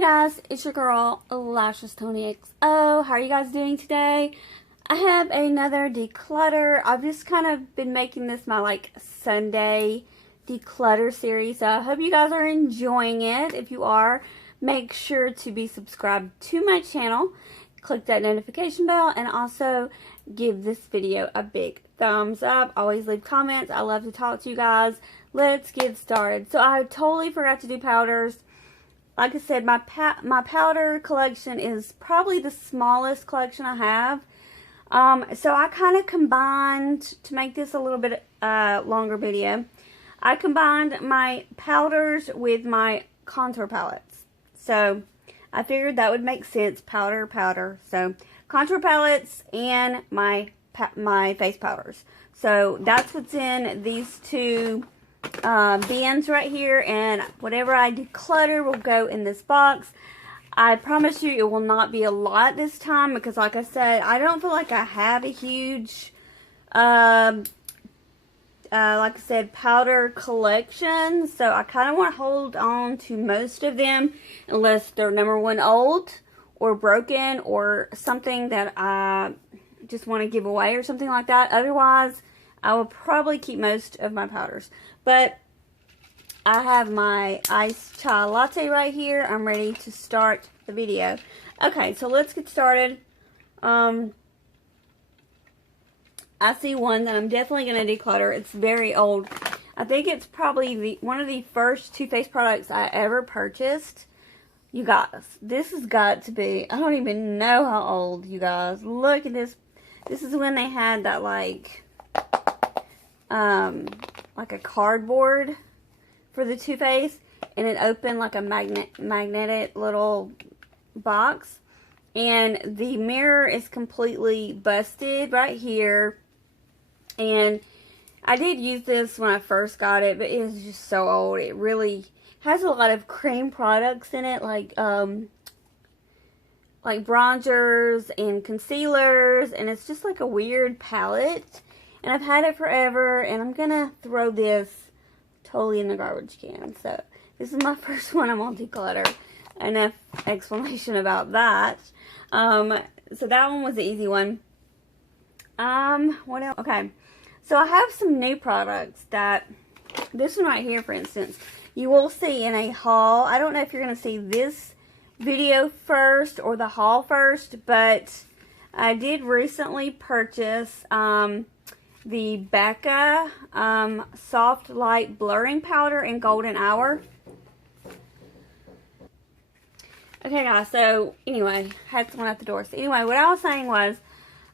Hey guys, it's your girl, Lashestonixofam. How are you guys doing today? I have another declutter. I've just kind of been making this my Sunday declutter series. So I hope you guys are enjoying it. If you are, make sure to be subscribed to my channel. Click that notification bell and also give this video a big thumbs up. Always leave comments. I love to talk to you guys. Let's get started. So I totally forgot to do powders. Like I said, my powder collection is probably the smallest collection I have. So I kind of combined, to make this a little bit longer video, I combined my powders with my contour palettes. So I figured that would make sense, powder. So contour palettes and my face powders. So that's what's in these two bins right here, and whatever I declutter will go in this box. I promise you it will not be a lot this time because, like I said, I don't feel like I have a huge like I said, powder collection, so I kind of want to hold on to most of them unless they're number one old or broken or something that I just want to give away or something like that. Otherwise I will probably keep most of my powders. But I have my iced chai latte right here. I'm ready to start the video. Okay, so let's get started. I see one that I'm definitely going to declutter. It's very old. I think it's probably one of the first Too Faced products I ever purchased. You guys, this has got to be, I don't even know how old, you guys. Look at this. This is when they had that like a cardboard for the Too Faced, and it opened like a magnetic little box, and the mirror is completely busted right here. And I did use this when I first got it, but it is just so old. It really has a lot of cream products in it, like bronzers and concealers, and it's just like a weird palette. And I've had it forever, and I'm gonna throw this totally in the garbage can. So this is my first one I'm gonna declutter. Enough explanation about that. So that one was the easy one. What else? Okay, so I have some new products that, this one right here, for instance, you will see in a haul. I don't know if you're gonna see this video first or the haul first, but I did recently purchase the Becca Soft Light Blurring Powder in Golden Hour. Okay guys, so anyway, had someone at the door. So anyway, what I was saying was,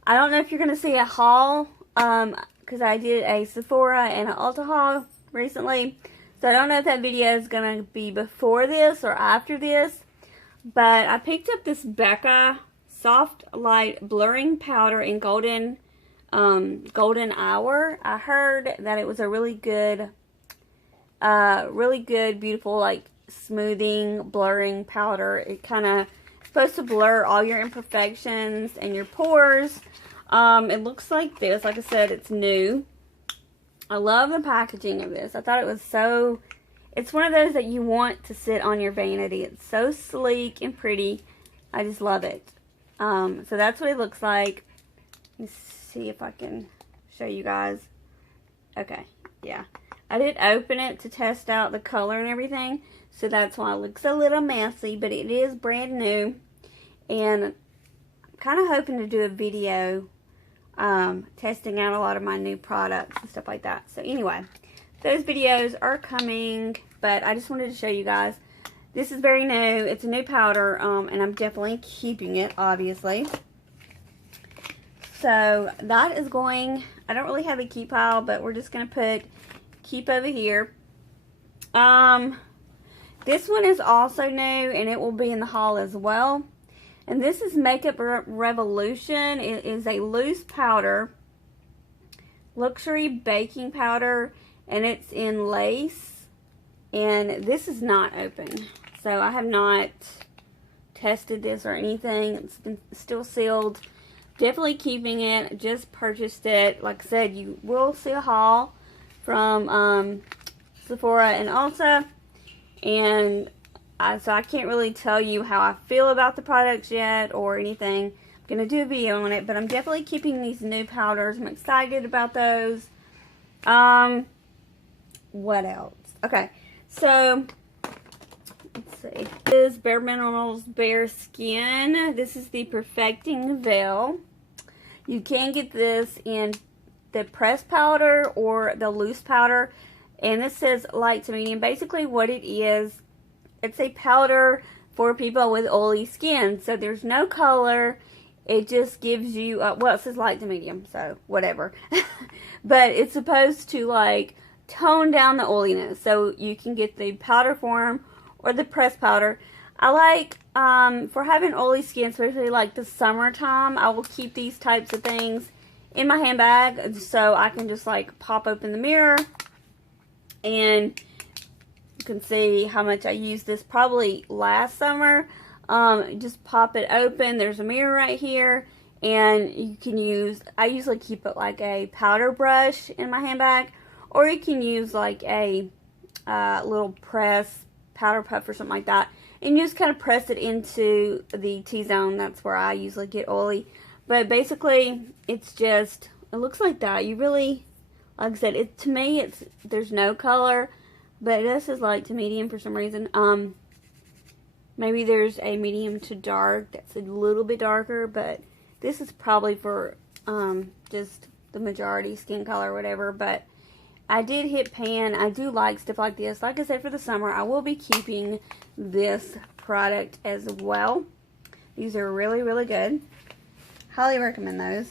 I don't know if you're going to see a haul, because I did a Sephora and an Ulta haul recently. So I don't know if that video is going to be before this or after this. But I picked up this Becca Soft Light Blurring Powder in Golden Hour. I heard that it was a really good, beautiful, like, smoothing, blurring powder. It kind of supposed to blur all your imperfections and your pores. It looks like this. Like I said, it's new. I love the packaging of this. I thought it was so, it's one of those that you want to sit on your vanity. It's so sleek and pretty. I just love it. So that's what it looks like. Let's see if I can show you guys. Okay, yeah. I did open it to test out the color and everything, so that's why it looks a little messy, but it is brand new. And I'm kind of hoping to do a video testing out a lot of my new products and stuff like that. So anyway, those videos are coming, but I just wanted to show you guys. This is very new. It's a new powder, and I'm definitely keeping it, obviously. So that is going, I don't really have a keep pile, but we're just going to put keep over here. This one is also new, and it will be in the haul as well. And this is Makeup Revolution. It is a loose powder, luxury baking powder, and it's in lace. And this is not open, so I have not tested this or anything. It's been still sealed. Definitely keeping it. Just purchased it. Like I said, you will see a haul from Sephora and Ulta. And So I can't really tell you how I feel about the products yet or anything. I'm going to do a video on it, but I'm definitely keeping these new powders. I'm excited about those. What else? Okay, so let's see. This is Bare Minerals Bare Skin. This is the Perfecting Veil. You can get this in the pressed powder or the loose powder, and this says light to medium. Basically what it is, it's a powder for people with oily skin, so there's no color. It just gives you well, it says light to medium, so whatever. But it's supposed to like tone down the oiliness, so you can get the powder form or the pressed powder. I like for having oily skin, especially like the summertime, I will keep these types of things in my handbag, so I can just like pop open the mirror, and you can see how much I used this probably last summer. Just pop it open. There's a mirror right here, and you can use, I usually keep it like a powder brush in my handbag, or you can use like a little press powder puff or something like that, and you just kind of press it into the T-zone. That's where I usually get oily. But basically, it's just, it looks like that. You really, like I said, to me, there's no color, but this is light to medium for some reason. Maybe there's a medium to dark that's a little bit darker, but this is probably for just the majority skin color or whatever. But I did hit pan. I do like stuff like this. Like I said, for the summer, I will be keeping this product as well. These are really, really good. Highly recommend those.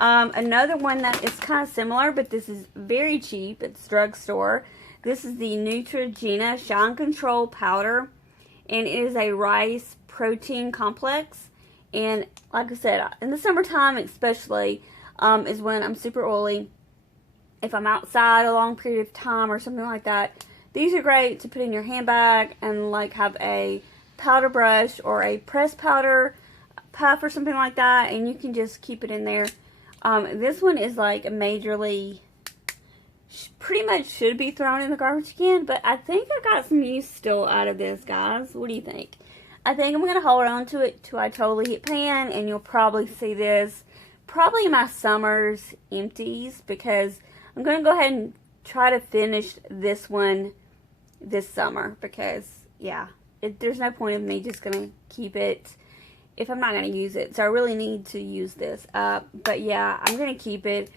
Another one that is kind of similar, but this is very cheap. It's drugstore. This is the Neutrogena Shine Control Powder, and it is a rice protein complex. And like I said, in the summertime especially, is when I'm super oily. If I'm outside a long period of time or something like that, these are great to put in your handbag and like have a powder brush or a pressed powder puff or something like that, and you can just keep it in there. This one is like a majorly, pretty much should be thrown in the garbage can, but I think I got some use still out of this, guys. What do you think? I think I'm going to hold on to it till I totally hit pan, and you'll probably see this probably in my summer's empties, because I'm going to go ahead and try to finish this one this summer, because yeah, there's no point of me just going to keep it if I'm not going to use it. So I really need to use this up. But yeah, I'm going to keep it.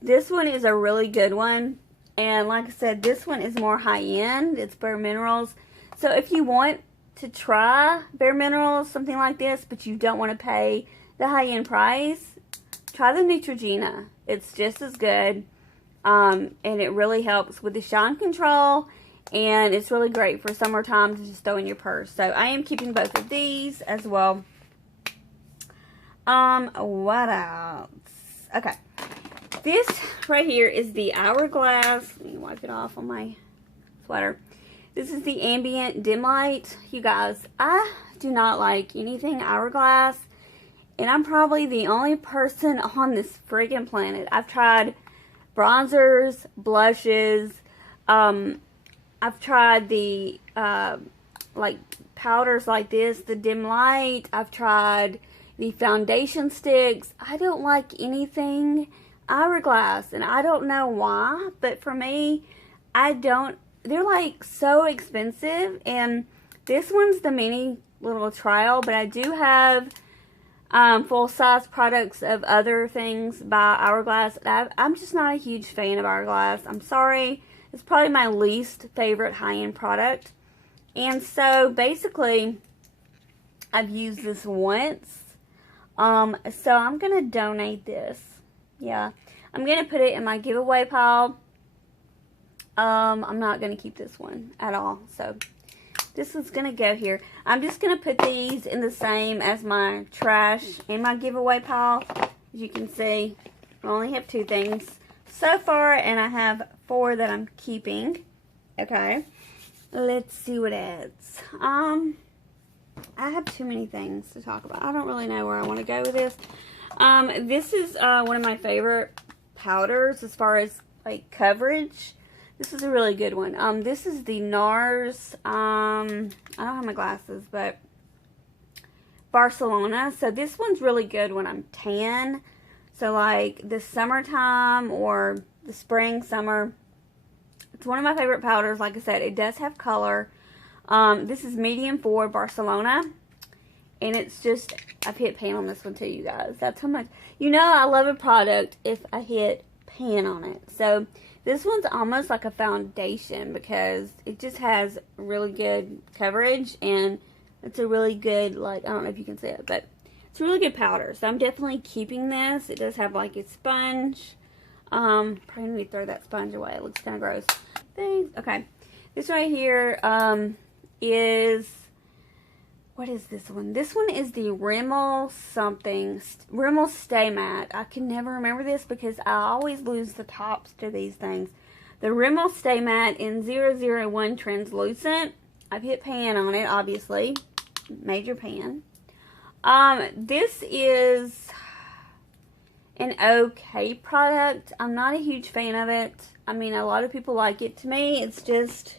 This one is a really good one. And like I said, this one is more high-end. It's Bare Minerals. So if you want to try Bare Minerals, something like this, but you don't want to pay the high-end price, try the Neutrogena. It's just as good. And it really helps with the shine control. And it's really great for summertime to just throw in your purse. So I am keeping both of these as well. What else? Okay. This right here is the Hourglass. Let me wipe it off on my sweater. This is the Ambient Dim Light. You guys, I do not like anything Hourglass. And I'm probably the only person on this friggin' planet. I've tried bronzers, blushes. I've tried the, like, powders like this, the Dim Light. I've tried the foundation sticks. I don't like anything Hourglass, and I don't know why, but for me, they're like so expensive. And this one's the mini little trial, but I do have full-size products of other things by Hourglass. I'm just not a huge fan of Hourglass. I'm sorry. It's probably my least favorite high-end product. And so basically, I've used this once. So I'm going to donate this. Yeah. I'm going to put it in my giveaway pile. I'm not going to keep this one at all. So this is going to go here. I'm just going to put these in the same as my trash in my giveaway pile. As you can see, I only have 2 things so far, and I have 4 that I'm keeping. Okay. Let's see what else. I have too many things to talk about. I don't really know where I want to go with this. This is one of my favorite powders as far as like coverage. This is a really good one. This is the NARS, I don't have my glasses, but Barcelona. So this one's really good when I'm tan. So like the summertime or the spring, summer. It's one of my favorite powders. Like I said, it does have color. This is medium 4 Barcelona. And it's just, I've hit pan on this one too, you guys. That's how much, you know, I love a product if I hit pan on it. So this one's almost like a foundation because it just has really good coverage, and it's a really good, like, I don't know if you can see it, but it's a really good powder. So I'm definitely keeping this. It does have like a sponge. Probably need to throw that sponge away. It looks kind of gross. Thanks. Okay. This right here is, what is this one? This one is the Rimmel something, Rimmel Stay Matte. I can never remember this because I always lose the tops to these things. The Rimmel Stay Matte in 001 Translucent. I've hit pan on it, obviously. Major pan. This is an okay product. I'm not a huge fan of it. I mean, a lot of people like it. To me, it's just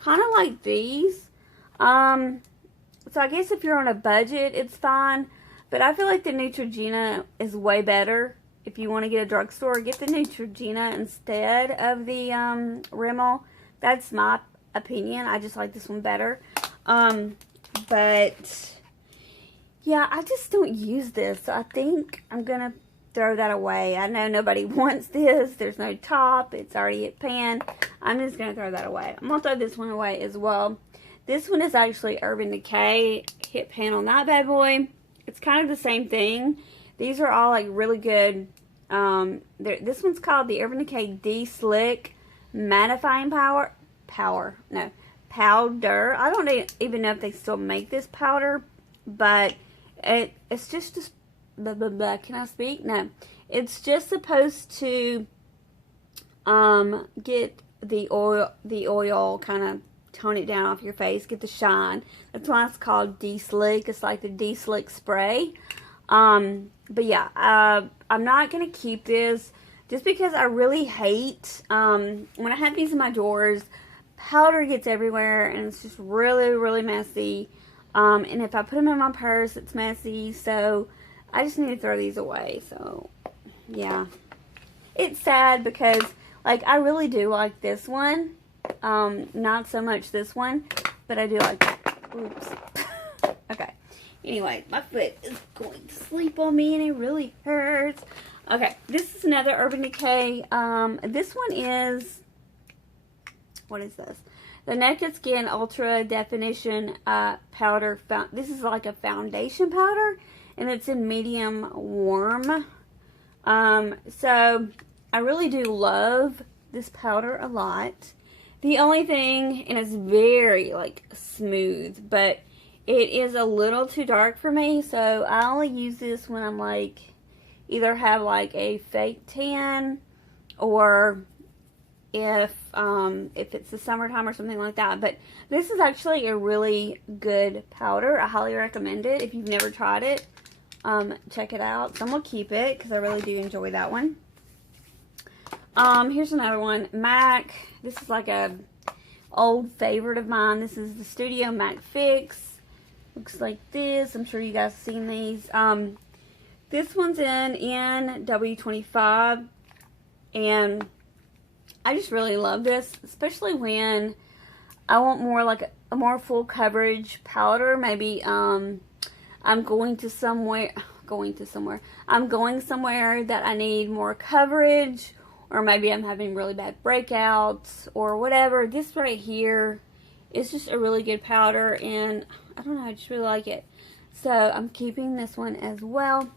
kind of like these. So I guess if you're on a budget, it's fine. But I feel like the Neutrogena is way better. If you want to get a drugstore, get the Neutrogena instead of the Rimmel. That's my opinion. I just like this one better. But yeah, I just don't use this. So I think I'm going to throw that away. I know nobody wants this. There's no top. It's already at pan. I'm just going to throw that away. I'm going to throw this one away as well. This one is actually Urban Decay. Hit pan on that bad boy. It's kind of the same thing. These are all like really good. This one's called the Urban Decay D-Slick Mattifying Powder. Powder. I don't even know if they still make this powder, but it's just blah, blah, blah. Can I speak? No. It's just supposed to get the oil kind of, tone it down off your face, get the shine. That's why it's called D-Slick. It's like the D-Slick spray. But yeah, I'm not going to keep this just because I really hate, when I have these in my drawers, powder gets everywhere and it's just really, really messy. And if I put them in my purse, it's messy. So I just need to throw these away. So yeah, it's sad because like I really do like this one. Not so much this one, but I do like that. Oops. Okay. Anyway, my foot is going to sleep on me and it really hurts. Okay, this is another Urban Decay. This one is, what is this? The Naked Skin Ultra Definition Powder. This is like a foundation powder, and it's in medium warm. So I really do love this powder a lot. The only thing, and it's very like smooth, but it is a little too dark for me, so I only use this when I'm like, either have like a fake tan, or if it's the summertime or something like that. But this is actually a really good powder. I highly recommend it. If you've never tried it, check it out. So I'm going to keep it because I really do enjoy that one. Here's another one. MAC. This is like a old favorite of mine. This is the Studio MAC Fix. Looks like this. I'm sure you guys have seen these. This one's in NW25. And I just really love this, especially when I want more like a more full coverage powder. Maybe I'm going somewhere that I need more coverage, or maybe I'm having really bad breakouts or whatever. This right here is just a really good powder, and I don't know, I just really like it. So I'm keeping this one as well.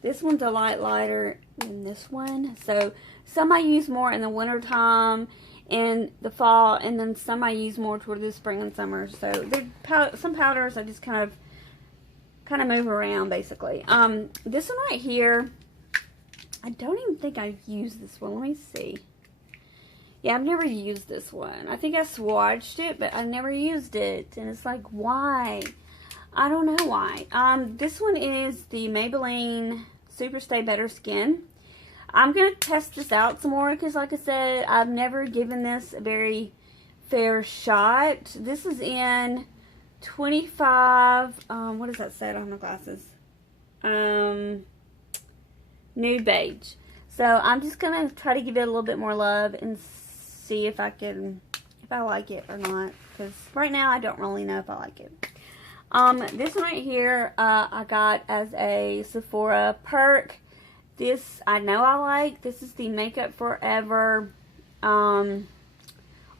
This one's a lot lighter than this one. So some I use more in the winter time and the fall, and then some I use more toward the spring and summer. So some powders I just kind of move around basically. This one right here, I don't even think I've used this one. Let me see. Yeah, I've never used this one. I think I swatched it, but I never used it. And it's like, why? I don't know why. This one is the Maybelline Super Stay Better Skin. I'm going to test this out some more because, like I said, I've never given this a very fair shot. This is in 25, what does that say on my glasses? Nude beige. So I'm just going to try to give it a little bit more love and see if I like it or not. Because right now I don't really know if I like it. This one right here, I got as a Sephora perk. This I know I like. This is the Makeup Forever Ultra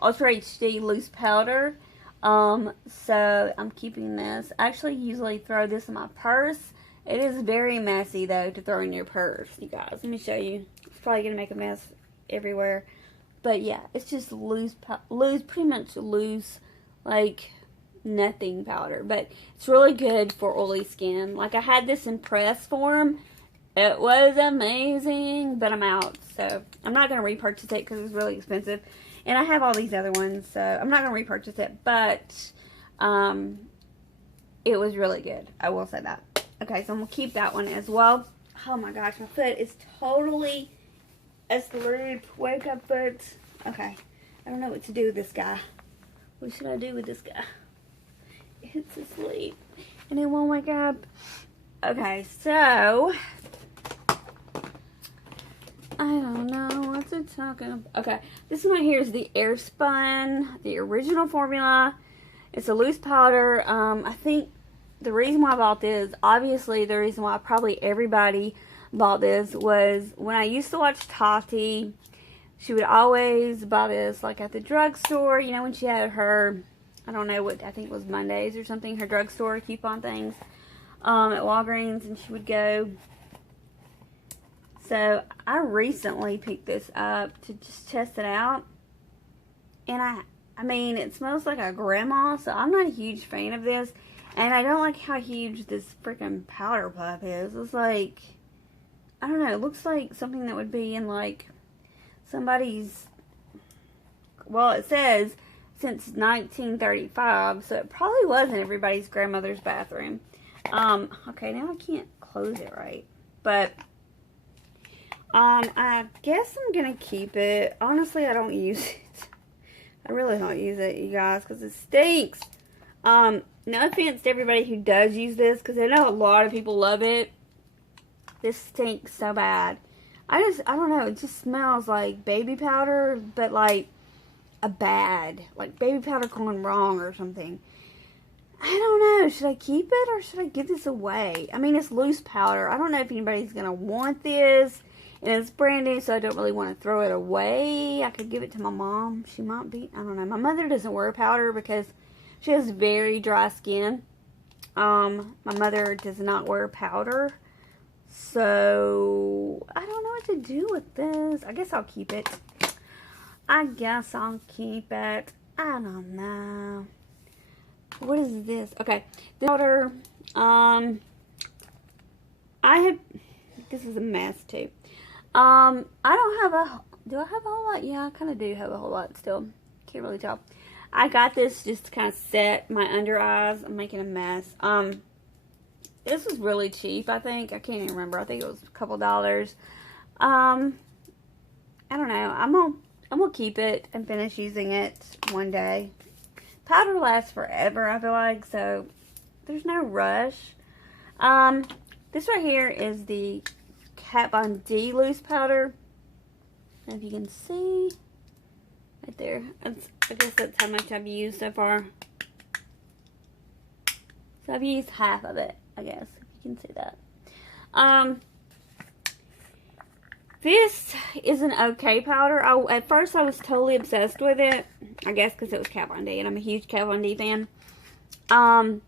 HD Loose Powder. So I'm keeping this. I actually usually throw this in my purse. It is very messy though to throw in your purse, you guys. Let me show you. It's probably gonna make a mess everywhere. But yeah, it's just loose, pretty much loose, like nothing powder. But it's really good for oily skin. Like I had this in press form. It was amazing, but I'm out. So I'm not gonna repurchase it because it's really expensive. And I have all these other ones, so I'm not gonna repurchase it. But it was really good. I will say that. Okay, so I'm gonna keep that one as well. Oh my gosh, my foot is totally asleep. Wake up, foot. Okay, I don't know what to do with this guy. What should I do with this guy? It's asleep and it won't wake up. Okay, so I don't know what to talk about. Okay, this one right here is the Airspun, the original formula. It's a loose powder. I think the reason why I bought this, obviously the reason why probably everybody bought this was when I used to watch Tati. She would always buy this like at the drugstore, you know, when she had her, I don't know what, I think it was Mondays or something, her drugstore coupon things at Walgreens, and she would go. So I recently picked this up to just test it out, and I mean, it smells like a grandma, so I'm not a huge fan of this. And I don't like how huge this freaking powder puff is. It's like, I don't know, it looks like something that would be in like somebody's, well, it says since 1935, so it probably was in everybody's grandmother's bathroom. Okay, now I can't close it right. But, I guess I'm gonna keep it. Honestly, I don't use it. I really don't use it, you guys, because it stinks. No offense to everybody who does use this, because I know a lot of people love it. This stinks so bad. I don't know, it just smells like baby powder, but like a bad, like baby powder gone wrong or something. I don't know, should I keep it or should I give this away? I mean, it's loose powder. I don't know if anybody's going to want this, and it's brand new, so I don't really want to throw it away. I could give it to my mom. She might be, I don't know. My mother doesn't wear powder because she has very dry skin. My mother does not wear powder. So, I don't know what to do with this. I guess I'll keep it. I guess I'll keep it. I don't know. What is this? Okay. The powder. This is a mess too. I don't have a, do I have a whole lot? Yeah, I kind of do have a whole lot still. Can't really tell. I got this just to kind of set my under eyes. I'm making a mess. This was really cheap, I think. I can't even remember. I think it was a couple dollars. I don't know. I'm gonna keep it and finish using it one day. Powder lasts forever, I feel like, so there's no rush. This right here is the Kat Von D loose powder. I don't know if you can see. Right there. I guess that's how much I've used so far. So I've used half of it, I guess, if you can see that. This is an okay powder. At first I was totally obsessed with it. I guess because it was Kat Von D, and I'm a huge Kat Von D fan. I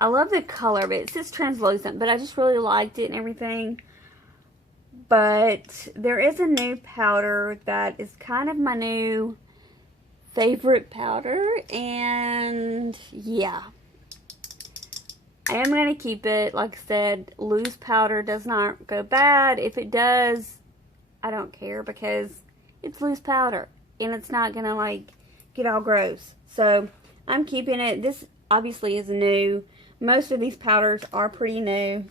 love the color of it. It's just translucent, but I just really liked it and everything. But there is a new powder that is kind of my new favorite powder, and yeah, I am going to keep it. Like I said, loose powder does not go bad. If it does, I don't care because it's loose powder and it's not going to like get all gross. So I'm keeping it. This obviously is new. Most of these powders are pretty new.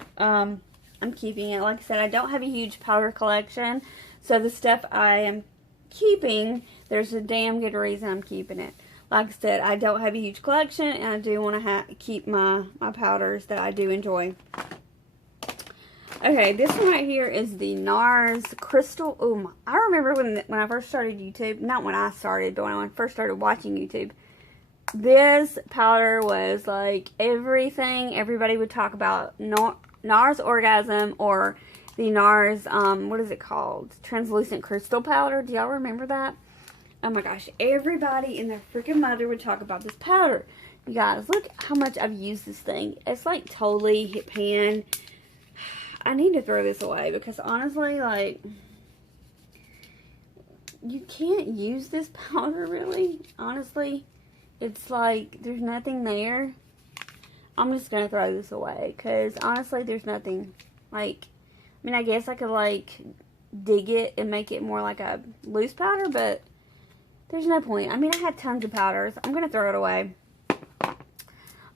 I'm keeping it. Like I said, I don't have a huge powder collection, so the stuff I am keeping, there's a damn good reason I'm keeping it. Like I said, I don't have a huge collection, and I do want to keep my powders that I do enjoy. Okay, this one right here is the NARS Crystal. Oh, I remember when I first started YouTube. Not when I started, but when I first started watching YouTube. This powder was like everything everybody would talk about. NARS Orgasm, or the NARS, what is it called? Translucent Crystal Powder. Do y'all remember that? Oh my gosh, everybody and their freaking mother would talk about this powder. You guys, look how much I've used this thing. It's like totally hit pan. I need to throw this away because honestly, like, you can't use this powder really. Honestly, it's like there's nothing there. I'm just gonna throw this away because honestly, there's nothing. Like, I mean, I guess I could like dig it and make it more like a loose powder, but there's no point. I mean, I had tons of powders. I'm going to throw it away.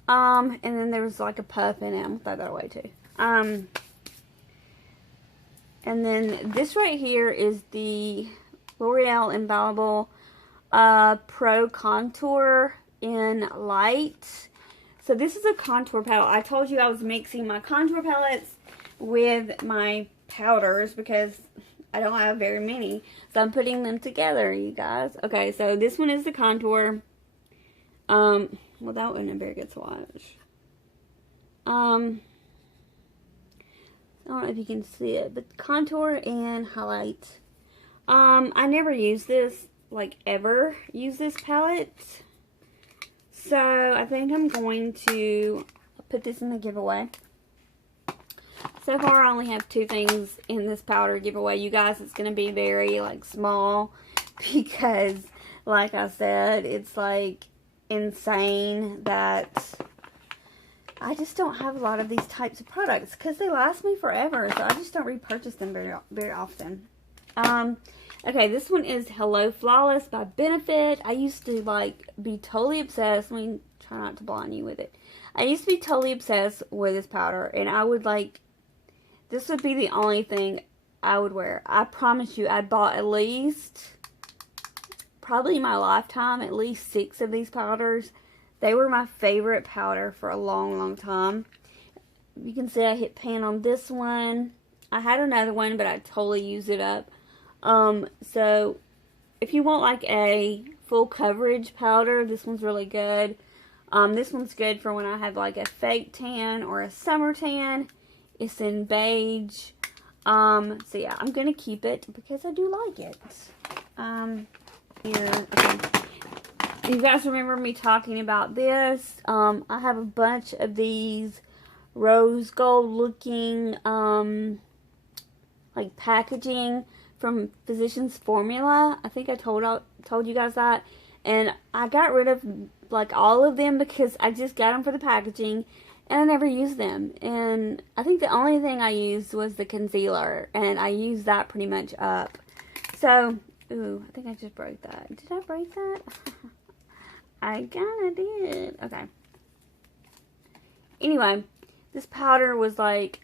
And then there was like a puff in it. I'm going to throw that away too. And then this right here is the L'Oreal Infallible Pro Contour in Light. So this is a contour palette. I told you I was mixing my contour palettes with my powders because I don't have very many, so I'm putting them together, you guys. Okay, so this one is the contour. Well, that wasn't a very good swatch. I don't know if you can see it, but contour and highlight. I never use this, like ever use this palette. So I think I'm going to put this in the giveaway. So far, I only have 2 things in this powder giveaway. You guys, it's going to be very, like, small because, like I said, it's, like, insane that I just don't have a lot of these types of products because they last me forever, so I just don't repurchase them very often. Okay, this one is Hello Flawless by Benefit. I used to, like, be totally obsessed. Let me try not to blind you with it. I used to be totally obsessed with this powder, and I would, like, this would be the only thing I would wear. I promise you, I bought at least, probably in my lifetime, at least 6 of these powders. They were my favorite powder for a long, long time. You can see I hit pan on this one. I had another one, but I totally used it up. So, if you want like a full coverage powder, this one's really good. This one's good for when I have like a fake tan or a summer tan. It's in beige. So yeah, I'm going to keep it because I do like it. Here, okay. You guys remember me talking about this? I have a bunch of these rose gold looking, like packaging from Physicians Formula. I think I told you guys that. And I got rid of like all of them because I just got them for the packaging. And I never used them. And I think the only thing I used was the concealer. And I used that pretty much up. So, ooh, I think I just broke that. Did I break that? I kinda did. Okay. Anyway, this powder was like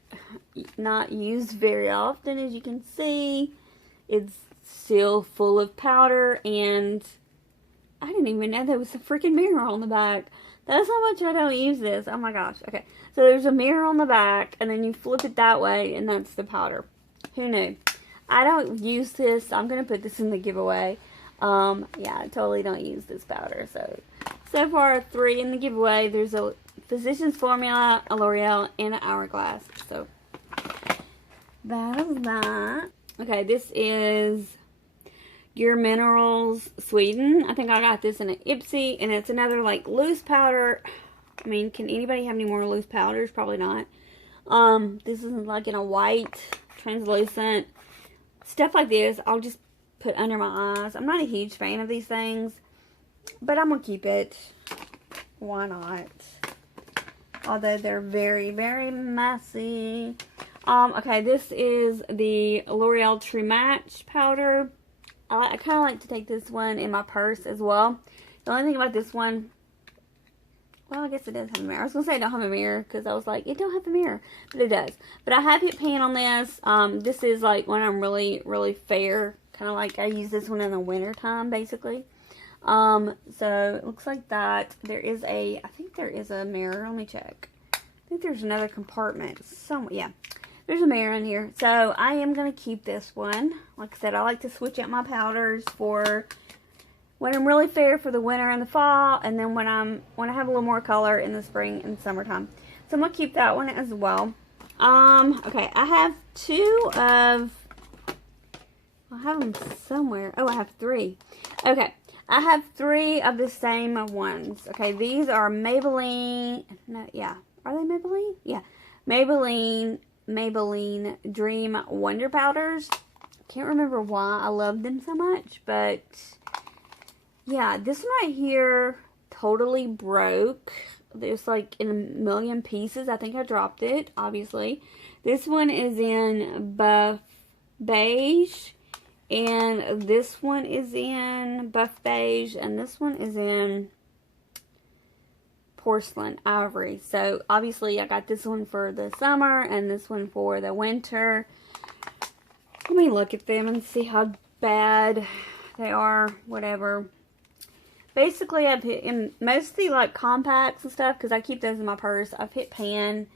not used very often, as you can see. It's still full of powder. And I didn't even know there was a freaking mirror on the back. That's how much I don't use this. Oh my gosh. Okay. So there's a mirror on the back, and then you flip it that way, and that's the powder. Who knew? I don't use this. I'm going to put this in the giveaway. Yeah, I totally don't use this powder. So far, 3 in the giveaway. There's a Physicians Formula, a L'Oreal, and an Hourglass. So, that is that. Okay, this is Your Minerals Sweden. I think I got this in an Ipsy, and it's another like loose powder. I mean, can anybody have any more loose powders? Probably not. This is like in a white, translucent. Stuff like this, I'll just put under my eyes. I'm not a huge fan of these things, but I'm gonna keep it. Why not? Although they're very, very messy. Okay, this is the L'Oreal True Match powder. I kind of like to take this one in my purse as well. The only thing about this one, well, I guess it does have a mirror. I was going to say it don't have a mirror because I was like, it don't have a mirror. But it does. But I have hit pan on this. This is like when I'm really, really fair. Kind of like I use this one in the winter time, basically. So it looks like that. There is I think there is a mirror. Let me check. I think there's another compartment. Yeah. There's a mirror in here. So I am going to keep this one. Like I said, I like to switch out my powders for when I'm really fair for the winter and the fall, and then when I have a little more color in the spring and summertime. So I'm going to keep that one as well. Okay, I have I have them somewhere. Oh, I have 3. Okay, I have 3 of the same ones. Okay, these are Maybelline. No, yeah. Are they Maybelline? Yeah. Maybelline Dream Wonder Powders. Can't remember why I love them so much, but yeah, this one right here totally broke. It's like in a million pieces. I think I dropped it, obviously. This one is in buff beige, and this one is in buff beige, and this one is in porcelain ivory. So obviously I got this one for the summer and this one for the winter. Let me look at them and see how bad they are. Whatever. Basically, I've hit in mostly like compacts and stuff because I keep those in my purse. I've hit pan.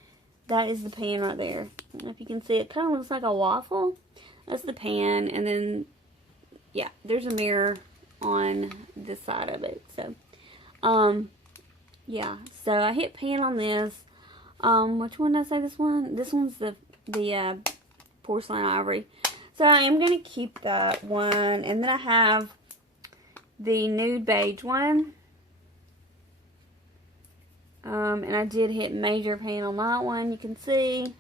That is the pan right there. I don't know if you can see it. Kind of looks like a waffle. That's the pan, and then yeah, there's a mirror on this side of it. So yeah, so I hit pan on this. Which one did I say this one? This one's the porcelain ivory. So I am going to keep that one. And then I have the nude beige one. And I did hit major pan on that one. You can see.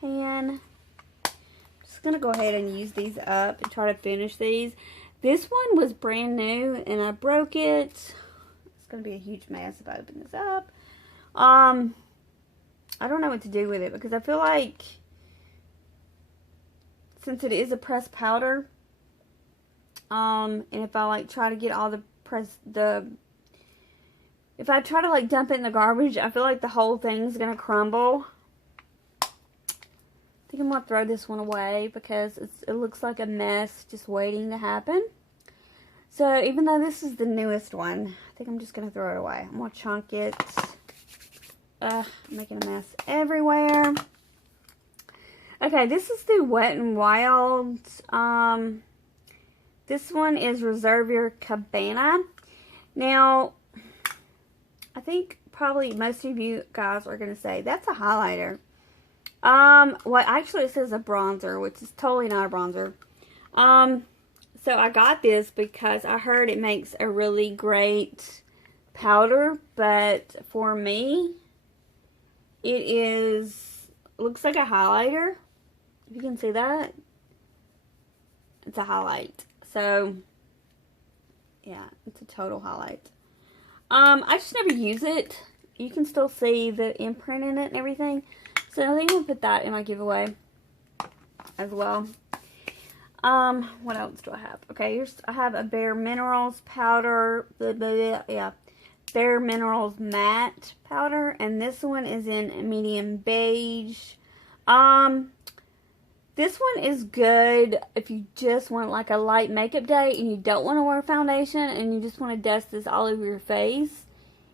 Pan. Just going to go ahead and use these up and try to finish these. This one was brand new and I broke it. Going to be a huge mess if I open this up. I don't know what to do with it because I feel like since it is a pressed powder, and if I like try to get all if I try to like dump it in the garbage, I feel like the whole thing's gonna crumble. I think I'm gonna throw this one away because it looks like a mess just waiting to happen. So, even though this is the newest one, I think I'm just going to throw it away. I'm going to chunk it. I'm making a mess everywhere. Okay, this is the Wet n Wild. This one is Reserve Your Cabana. Now, I think probably most of you guys are going to say, that's a highlighter. Well, actually it says a bronzer, which is totally not a bronzer. So I got this because I heard it makes a really great powder, but for me, it looks like a highlighter. If you can see that, it's a highlight. So, yeah, it's a total highlight. I just never use it. You can still see the imprint in it and everything. So I think I'm going to put that in my giveaway as well. What else do I have? Okay, I have a Bare Minerals powder. Yeah, Bare Minerals matte powder, and this one is in medium beige. This one is good if you just want like a light makeup day and you don't want to wear foundation and you just want to dust this all over your face.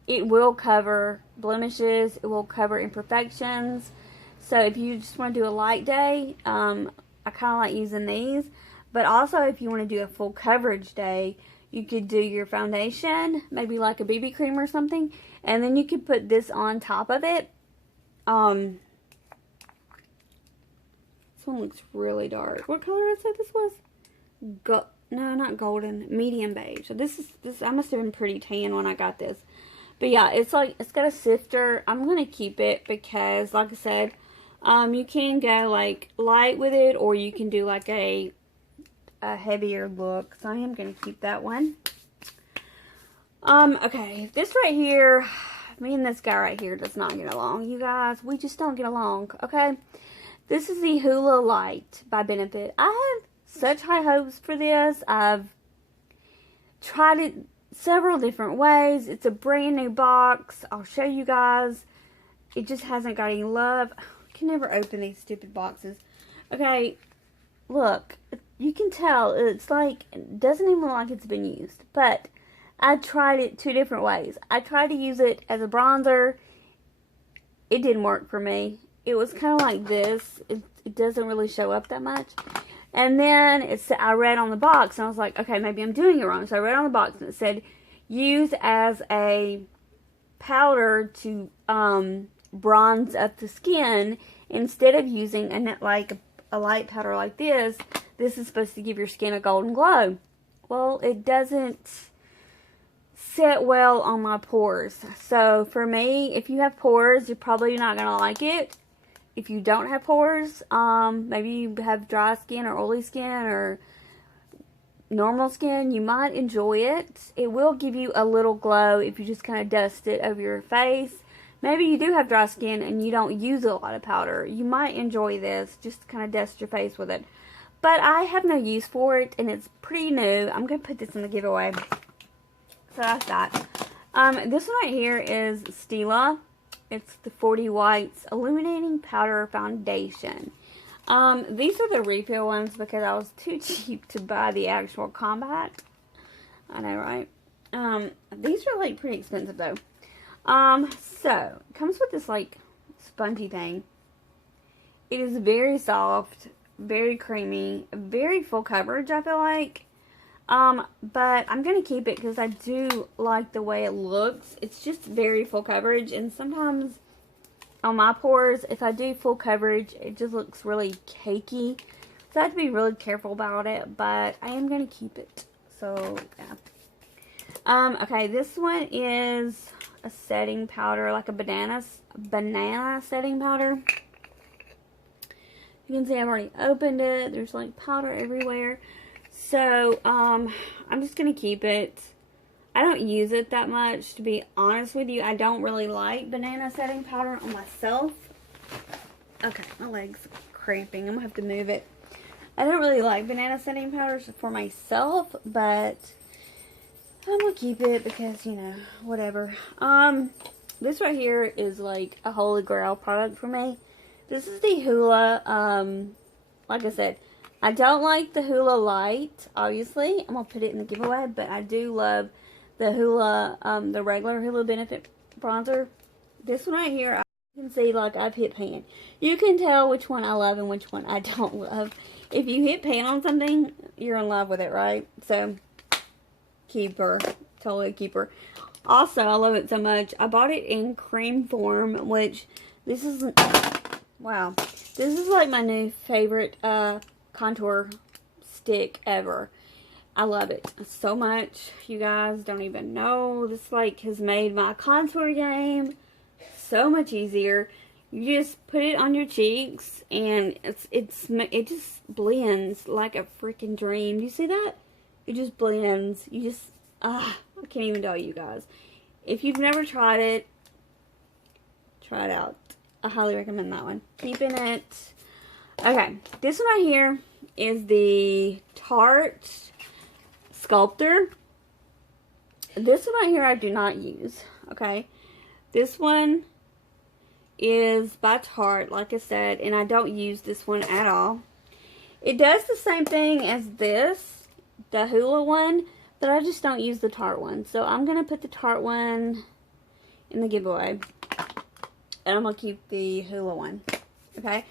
It will cover blemishes. It will cover imperfections. So if you just want to do a light day, I kind of like using these. But also, if you want to do a full coverage day, you could do your foundation, maybe like a BB cream or something, and then you could put this on top of it. This one looks really dark. What color did I say this was? No, not golden. Medium beige. So this. I must have been pretty tan when I got this. But yeah, it's got a sifter. I'm gonna keep it because, like I said, you can go like light with it, or you can do like a heavier look. So I am going to keep that one. Okay, this right here, me and this guy right here does not get along, you guys. We just don't get along, okay? This is the Hula Light by Benefit. I have such high hopes for this. I've tried it several different ways. It's a brand new box. I'll show you guys. It just hasn't got any love. I can never open these stupid boxes. Okay, look. You can tell it's like, it doesn't even look like it's been used. But I tried it 2 different ways. I tried to use it as a bronzer. It didn't work for me. It was kind of like this. It doesn't really show up that much. And then I read on the box, and I was like, okay, maybe I'm doing it wrong. So I read on the box, and it said, use as a powder to bronze up the skin instead of using a light powder like this. This is supposed to give your skin a golden glow. Well, it doesn't set well on my pores. So for me, if you have pores, you're probably not going to like it. If you don't have pores, maybe you have dry skin or oily skin or normal skin, you might enjoy it. It will give you a little glow if you just kind of dust it over your face. Maybe you do have dry skin and you don't use a lot of powder. You might enjoy this, just kind of dust your face with it. But I have no use for it, and it's pretty new. I'm going to put this in the giveaway. So that's that. This one right here is Stila. It's the 40 Whites Illuminating Powder Foundation. These are the refill ones because I was too cheap to buy the actual Combat. I know, right? These are like pretty expensive though. So, it comes with this like spongy thing. It is very soft, very creamy, very full coverage, I feel like. But I'm going to keep it because I do like the way it looks. It's just very full coverage, and sometimes on my pores, if I do full coverage, it just looks really cakey. So I have to be really careful about it, but I am going to keep it. So, yeah. Okay, this one is a setting powder, like a banana setting powder. You can see I've already opened it. There's like powder everywhere. So, I'm just going to keep it. I don't use it that much, to be honest with you. I don't really like banana setting powder on myself. Okay, my leg's cramping. I'm going to have to move it. I don't really like banana setting powders for myself, but I'm going to keep it because, you know, whatever. This right here is like a holy grail product for me. This is the Hoola, like I said, I don't like the Hoola Light, obviously. I'm going to put it in the giveaway, but I do love the Hoola, the regular Hoola Benefit Bronzer. This one right here, I can see like I've hit pan. You can tell which one I love and which one I don't love. If you hit pan on something, you're in love with it, right? So, keeper. Totally a keeper. Also, I love it so much. I bought it in cream form, which this is, wow. This is like my new favorite, contour stick ever. I love it so much. You guys don't even know. This like has made my contour game so much easier. You just put it on your cheeks and it just blends like a freaking dream. Do you see that? It just blends. You just I can't even tell you guys. If you've never tried it, try it out. I highly recommend that one. Keeping it. Okay, this one right here is the Tarte Sculptor. This one right here I do not use, okay? This one is by Tarte, like I said, and I don't use this one at all. It does the same thing as this, the Hoola one, but I just don't use the Tarte one. So I'm going to put the Tarte one in the giveaway. And I'm going to keep the Hoola one, okay?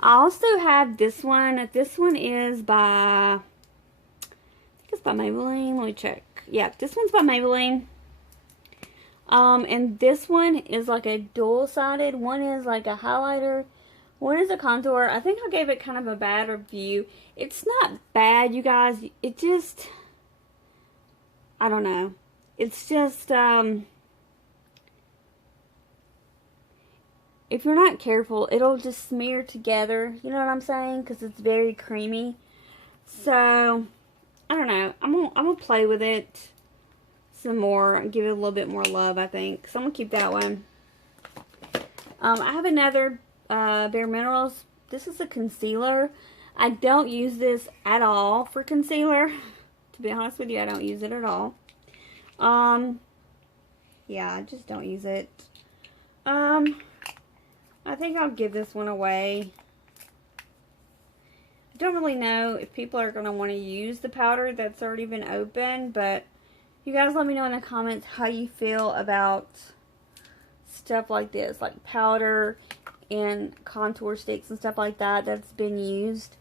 I also have this one. This one is by, I think it's by Maybelline. Let me check. Yeah, this one's by Maybelline. And this one is like a dual-sided. One is like a highlighter. One is a contour. I think I gave it kind of a bad review. It's not bad, you guys. It just, I don't know. It's just, if you're not careful, it'll just smear together. You know what I'm saying? Because it's very creamy. So, I don't know. I'm gonna play with it some more and give it a little bit more love, I think. So, I'm going to keep that one. I have another Bare Minerals. This is a concealer. I don't use this at all for concealer. To be honest with you, I don't use it at all. Yeah, I just don't use it. I think I'll give this one away. I don't really know if people are going to want to use the powder that's already been opened, but you guys let me know in the comments how you feel about stuff like this, like powder and contour sticks and stuff like that that's been used.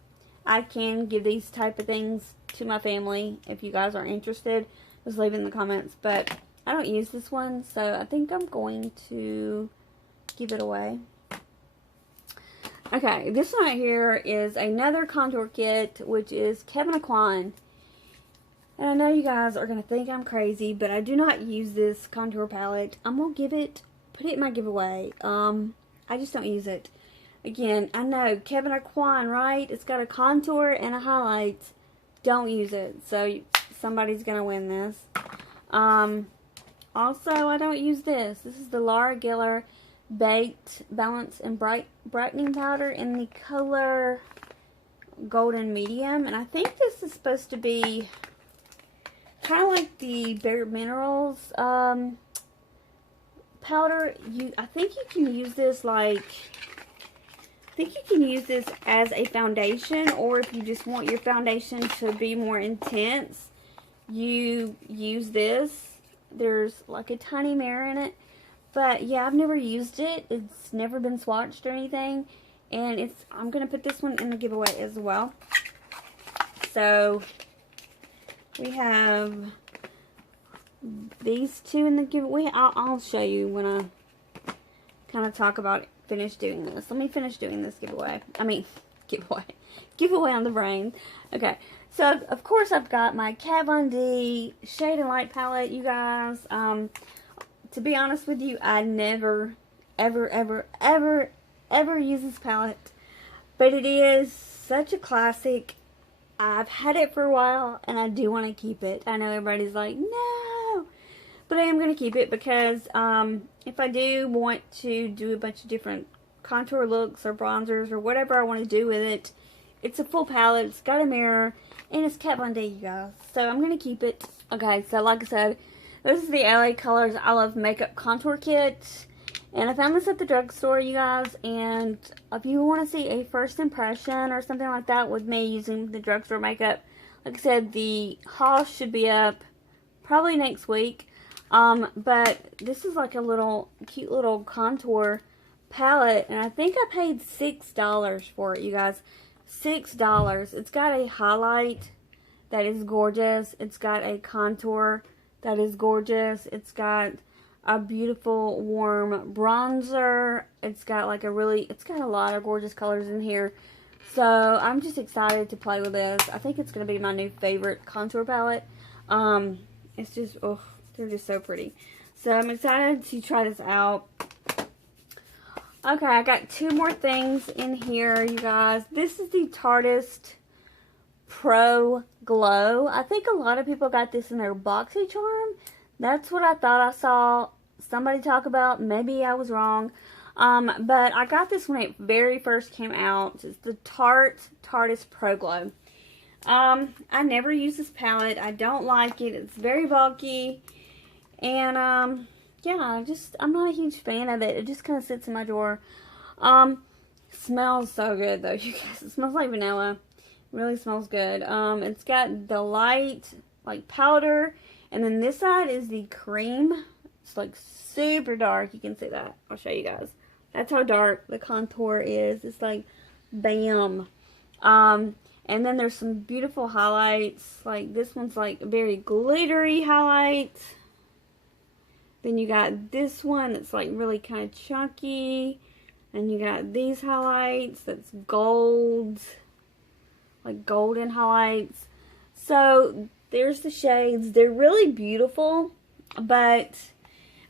I can give these type of things to my family if you guys are interested. Just leave it in the comments, but I don't use this one, so I think I'm going to give it away. Okay, this one right here is another contour kit, which is Kevyn Aucoin. And I know you guys are going to think I'm crazy, but I do not use this contour palette. I'm going to put it in my giveaway. I just don't use it. Again, I know, Kevyn Aucoin, right? It's got a contour and a highlight. Don't use it. So, somebody's going to win this. Also, I don't use this. This is the Laura Geller Baked Balance and Brightening Powder in the color Golden Medium. And I think this is supposed to be kind of like the Bare Minerals powder. I think you can use this as a foundation, or if you just want your foundation to be more intense, you use this. There's like a tiny mirror in it. But yeah, I've never used it. It's never been swatched or anything. And I'm going to put this one in the giveaway as well. So we have these two in the giveaway. I'll show you when I kind of talk about finish doing this. Let me finish doing this giveaway. I mean, giveaway on the brain. Okay. So, of course, I've got my Kat Von D Shade and Light palette, you guys. To be honest with you, I never, ever use this palette. But it is such a classic. I've had it for a while, and I do want to keep it. I know everybody's like, no! But I am going to keep it because if I do want to do a bunch of different contour looks or bronzers or whatever I want to do with it, it's a full palette, it's got a mirror, and it's Kat Von D, you guys. So I'm going to keep it. Okay, so like I said, this is the LA Colors I Love Makeup Contour Kit. And I found this at the drugstore, you guys. And if you want to see a first impression or something like that with me using the drugstore makeup, like I said, the haul should be up probably next week. But this is like a cute little contour palette. And I think I paid $6 for it, you guys. $6. It's got a highlight that is gorgeous. It's got a contour that is gorgeous. It's got a beautiful warm bronzer. It's got like it's got a lot of gorgeous colors in here. So I'm just excited to play with this. I think it's going to be my new favorite contour palette. It's just, oh, they're just so pretty. So I'm excited to try this out. Okay, I got two more things in here, you guys. This is the Tarteist Pro Glow. I think a lot of people got this in their BoxyCharm. That's what I thought I saw somebody talk about. Maybe I was wrong. But I got this when it very first came out. It's the Tarteist Pro Glow. I never use this palette. I don't like it. It's very bulky. And, yeah, I'm not a huge fan of it. It just kind of sits in my drawer. Smells so good, though, you guys. It smells like vanilla. Really smells good. It's got the light, like, powder. And then this side is the cream. It's, like, super dark. You can see that. I'll show you guys. That's how dark the contour is. It's like, bam. And then there's some beautiful highlights. Like, this one's, like, very glittery highlights. Then you got this one that's, like, really kind of chunky. And you got these highlights that's gold. Like, golden highlights. So, there's the shades. They're really beautiful. But,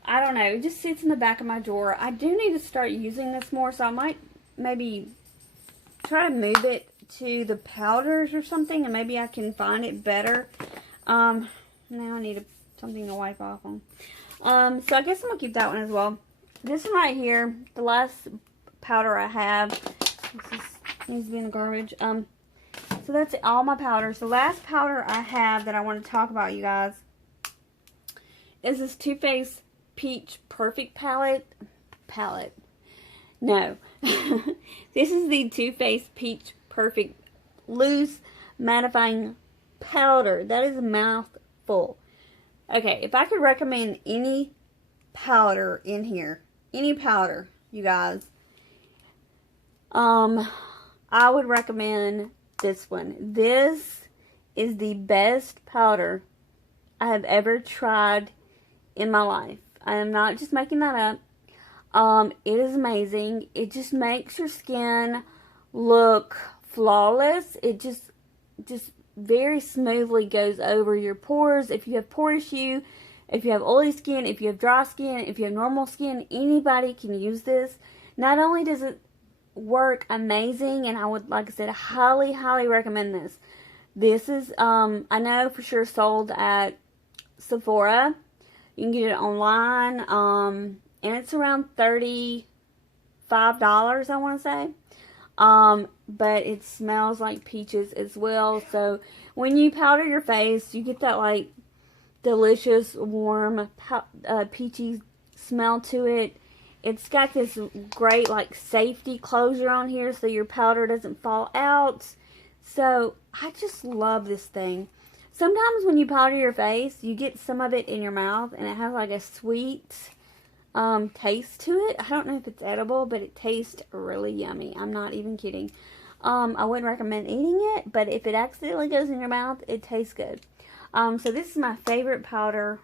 I don't know. It just sits in the back of my drawer. I do need to start using this more. So, I might maybe try to move it to the powders or something. And maybe I can find it better. Now I need something to wipe off on. So, I guess I'm going to keep that one as well. This one right here, the last powder I have. This needs to be in the garbage. So that's all my powders. The last powder I have that I want to talk about, you guys, is this Too Faced Peach Perfect palette. No. This is the Too Faced Peach Perfect Loose Mattifying Powder. That is a mouthful. Okay, if I could recommend any powder in here, any powder, you guys, I would recommend this one. This is the best powder I have ever tried in my life. I am not just making that up. It is amazing. It just makes your skin look flawless. It just very smoothly goes over your pores. If you have pore issue, if you have oily skin, if you have dry skin, if you have normal skin, anybody can use this. Not only does it work amazing, and I would, like I said, highly recommend this. This is, I know for sure sold at Sephora. You can get it online, and it's around $35, I want to say. But it smells like peaches as well. So when you powder your face, you get that like delicious, warm, peachy smell to it. It's got this great like safety closure on here so your powder doesn't fall out. So I just love this thing. Sometimes when you powder your face, you get some of it in your mouth and it has like a sweet taste to it. I don't know if it's edible, but it tastes really yummy. I'm not even kidding. I wouldn't recommend eating it, but if it accidentally goes in your mouth, it tastes good. So this is my favorite powder,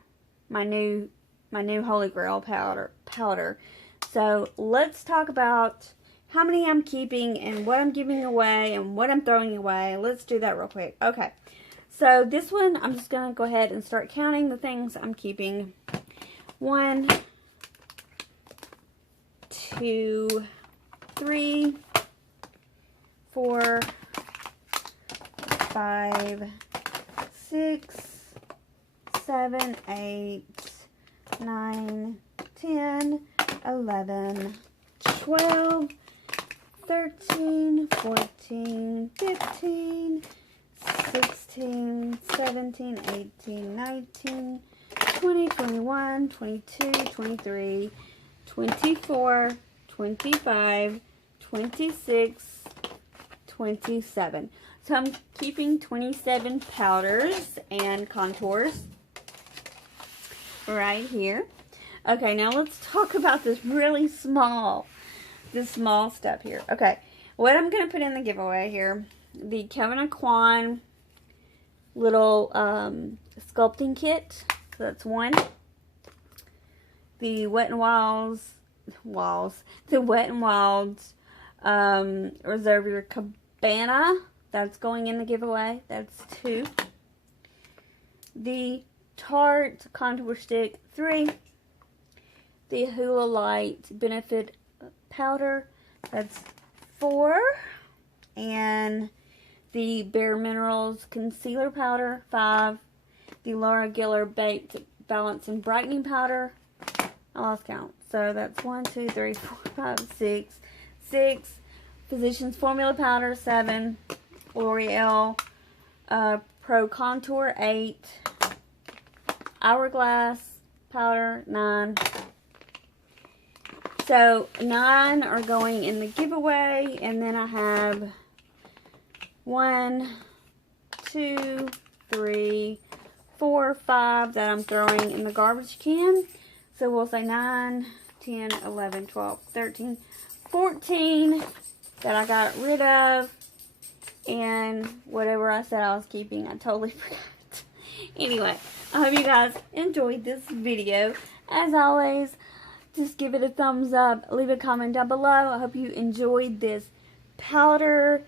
my new Holy Grail powder. So let's talk about how many I'm keeping and what I'm giving away and what I'm throwing away. Let's do that real quick. Okay. So this one, I'm just going to go ahead and start counting the things I'm keeping. 1, 2, 3, 4, 5, 6, 7, 8, 9, 10, 11, 12, 13, 14, 15, 16, 17, 18, 19, 20, 21, 22, 23, 24, 25, 26, 27. So I'm keeping 27 powders and contours right here. Okay, now let's talk about this really small, stuff here. Okay, what I'm going to put in the giveaway here, the Kevin Aquan little sculpting kit. So that's one. The Wet n Wild's, the Wet n Wild's Reserve Your Cabana. That's going in the giveaway. That's 2. The Tarte Contour Stick, 3. The Hula Light Benefit Powder, that's 4. And the Bare Minerals Concealer Powder, 5. The Laura Geller Baked Balance and Brightening Powder, I lost count. So that's 1, 2, 3, 4, 5, 6. 6. Physicians Formula Powder, 7. L'Oreal Pro Contour, 8. Hourglass Powder, 9. So 9 are going in the giveaway, and then I have 1, 2, 3, 4, 5 that I'm throwing in the garbage can. So we'll say 9, 10, 11, 12, 13, 14 that I got rid of, and whatever I said I was keeping, I totally forgot. Anyway, I hope you guys enjoyed this video. As always, just give it a thumbs up, leave a comment down below. I hope you enjoyed this powder,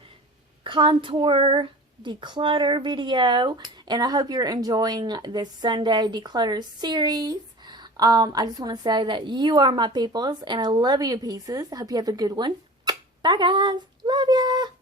contour, declutter video, and I hope you're enjoying this Sunday declutter series. I just want to say that you are my peoples, and I love you to pieces. I hope you have a good one. Bye, guys. Love ya.